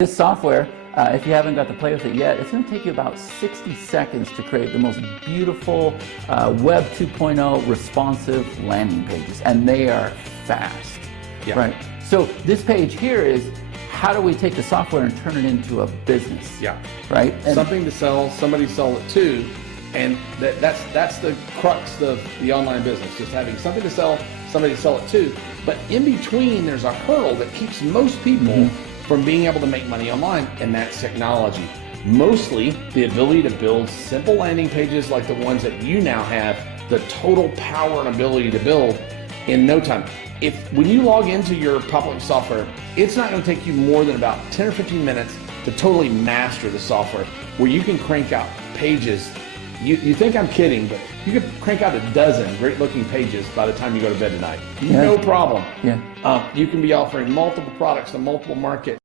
This software, if you haven't got to play with it yet, it's going to take you about 60 seconds to create the most beautiful Web 2.0 responsive landing pages, and they are fast. Yeah. Right. So this page here is how do we take the software and turn it into a business? Yeah. Right. And something to sell, somebody sell it to, and that's the crux of the online business. Just having something to sell, somebody to sell it to. But in between, there's a hurdle that keeps most people from being able to make money online, and that's technology. Mostly the ability to build simple landing pages like the ones that you now have the total power and ability to build in no time. When you log into your POPLINKS software, it's not going to take you more than about 10 or 15 minutes to totally master the software, where you can crank out pages. You think I'm kidding, but you could crank out a dozen great looking pages by the time you go to bed tonight. Yeah. No problem. Yeah. You can be offering multiple products to multiple markets.